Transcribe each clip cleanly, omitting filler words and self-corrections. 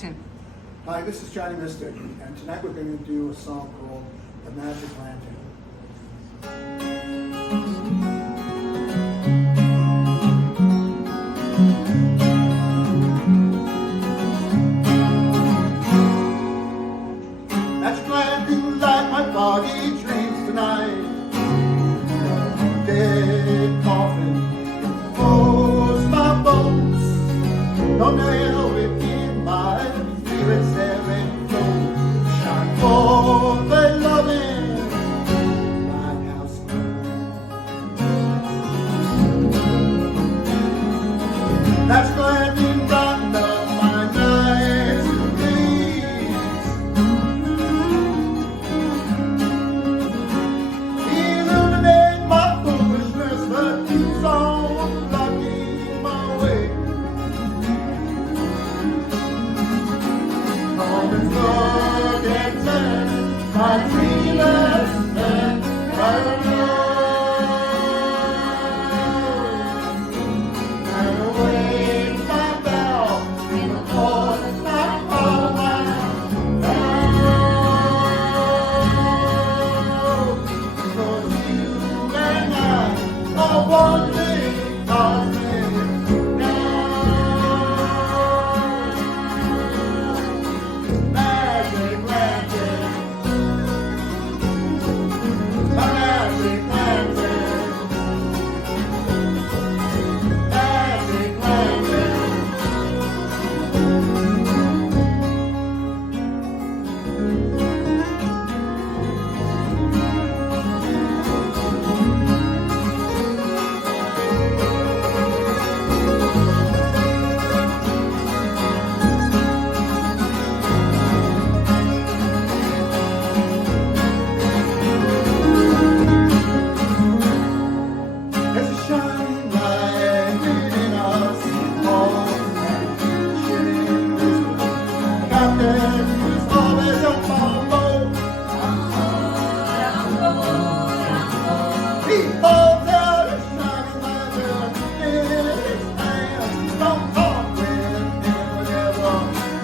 Hi, this is Johnny Mystic, and tonight we're going to do a song called The Magic Lantern. Magic lantern, light my foggy dreams tonight. Dead coffin, holds my bones. No nail within my spirits there and flow. Shine for the loving lighthouse glow. Magic lantern, brighten up my nights and days. Illuminate my foolishness, but keeps on blocking my way. Come and look and turn my dreamers and and awake my bell in the morning night of my love. 'Cause you and I are one thing, darling, now. Magic lantern, my magic lantern, magic lantern. There's a shining light within us all, shining wisdom. Captain is always up on low. He holds out a shining lantern in his hands. Don't talk whenever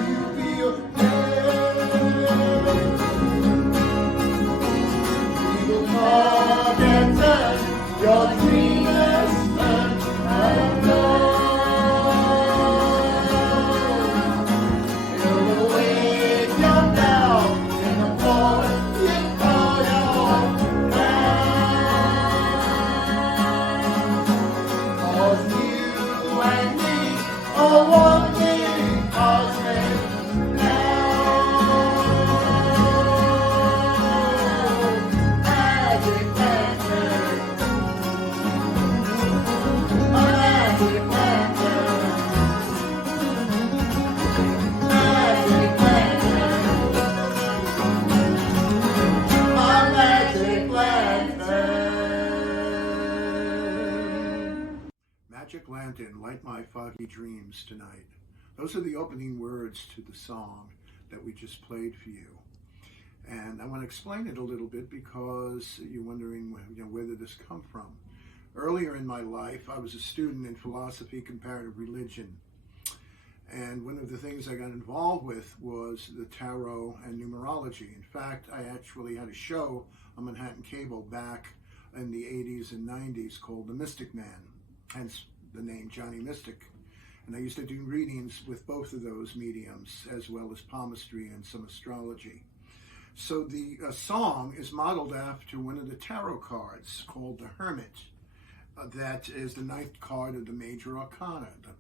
you feel dead. He will talk and turn your dreamers and he'll awake your doubt in the morning you call your man. 'Cause you and me are one thing, cosmic now. Magic lantern, my magic lantern, magic lantern, my magic lantern. Magic lantern, light my foggy dreams tonight. Those are the opening words to the song that we just played for you. And I want to explain it a little bit because you're wondering, where did this come from? Earlier in my life, I was a student in philosophy, comparative religion. And one of the things I got involved with was the tarot and numerology. In fact, I actually had a show on Manhattan Cable back in the 80s and 90s called The Mystic Man, hence the name Johnny Mystic. And I used to do readings with both of those mediums, as well as palmistry and some astrology. So the song is modeled after one of the tarot cards called the Hermit. That is the ninth card of the major arcana, the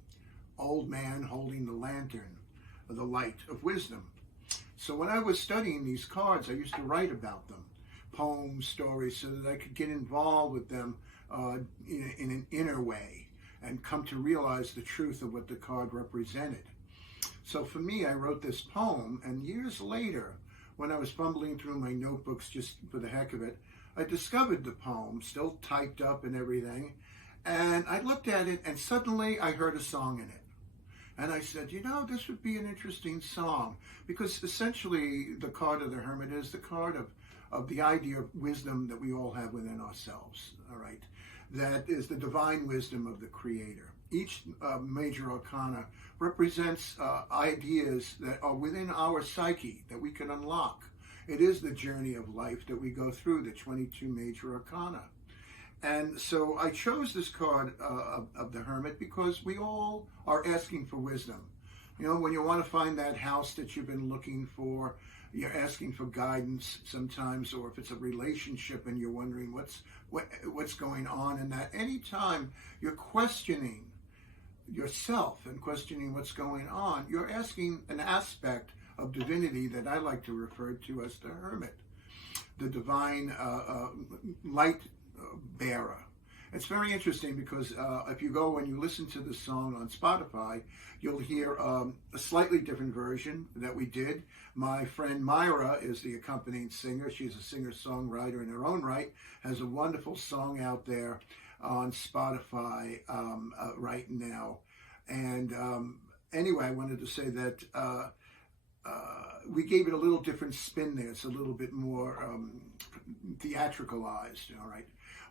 old man holding the lantern, the light of wisdom. So when I was studying these cards, I used to write about them, poems, stories, so that I could get involved with them in an inner way and come to realize the truth of what the card represented. So for me, I wrote this poem, and years later, when I was fumbling through my notebooks just for the heck of it, I discovered the poem, still typed up and everything, and I looked at it, and suddenly I heard a song in it. And I said, this would be an interesting song, because essentially the card of the Hermit is the card of the idea of wisdom that we all have within ourselves, all right? That is the divine wisdom of the Creator. each major arcana represents ideas that are within our psyche that we can unlock. It is the journey of life that we go through, the 22 major arcana. And so I chose this card of the Hermit because we all are asking for wisdom. You know, when you want to find that house that you've been looking for, you're asking for guidance sometimes, or if it's a relationship and you're wondering what's going on in that. Anytime you're questioning yourself and questioning what's going on, you're asking an aspect of divinity that I like to refer to as the Hermit, the divine light bearer. It's very interesting because if you go and you listen to the song on Spotify, you'll hear a slightly different version that we did. My friend Myra is the accompanying singer. She's a singer-songwriter in her own right, has a wonderful song out there on Spotify right now. And anyway, I wanted to say that we gave it a little different spin there. It's a little bit more theatricalized, all right?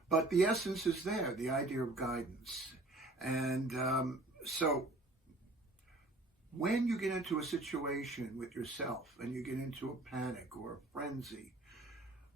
But the essence is there, the idea of guidance. And so when you get into a situation with yourself and you get into a panic or a frenzy,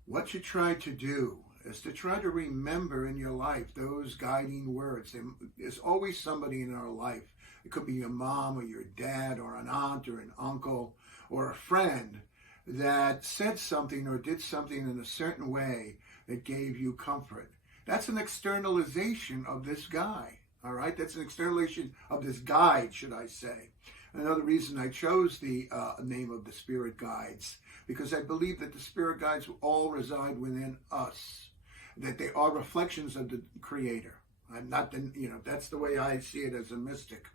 what you try to do is to try to remember in your life those guiding words. There's always somebody in our life. It could be your mom or your dad or an aunt or an uncle or a friend that said something or did something in a certain way that gave you comfort. That's an externalization of this guy, all right? That's an externalization of this guide, should I say. Another reason I chose the name of the spirit guides, because I believe that the spirit guides all reside within us, that they are reflections of the Creator. I'm not, that's the way I see it as a mystic.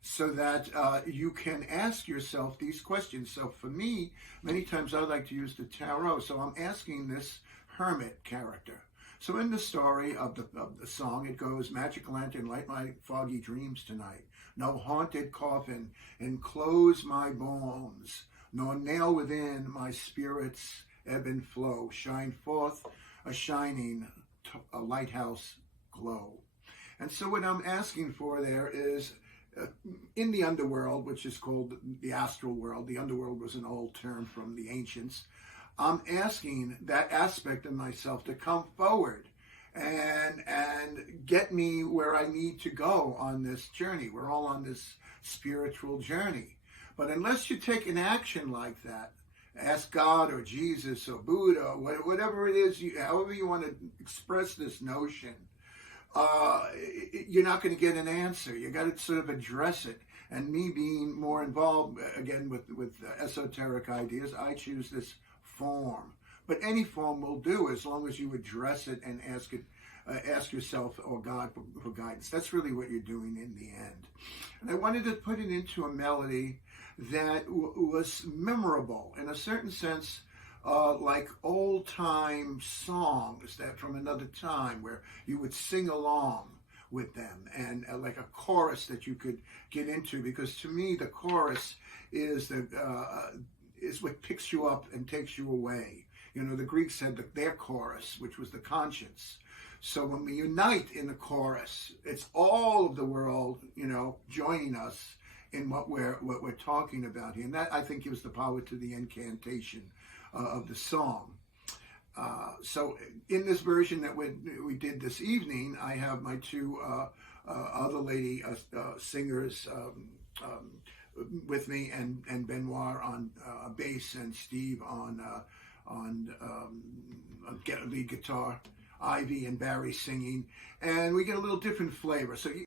So that you can ask yourself these questions. So for me, many times I like to use the tarot. So I'm asking this hermit character. So in the story of the song, it goes, magic lantern, light my foggy dreams tonight. No haunted coffin, enclose my bones, nor nail within my spirit's ebb and flow. Shine forth a shining, a lighthouse glow. And so what I'm asking for there is, in the underworld, which is called the astral world, the underworld was an old term from the ancients, I'm asking that aspect of myself to come forward and get me where I need to go on this journey. We're all on this spiritual journey. But unless you take an action like that, ask God or Jesus or Buddha or whatever it is, however you want to express this notion, you're not going to get an answer. You got to sort of address it. And me being more involved, again, with esoteric ideas, I choose this form. But any form will do as long as you address it and ask yourself or God for guidance. That's really what you're doing in the end. And I wanted to put it into a melody that was memorable in a certain sense, like old-time songs that from another time where you would sing along with them, and like a chorus that you could get into, because to me the chorus is what picks you up and takes you away. You know, the Greeks had their chorus, which was the conscience. So when we unite in the chorus, it's all of the world, joining us in what we're talking about here. And that, I think, gives the power to the incantation of the song. So in this version that we did this evening, I have my two other lady singers with me, and Benior on bass and Steve on lead guitar, Ivy and Barry singing, and we get a little different flavor. So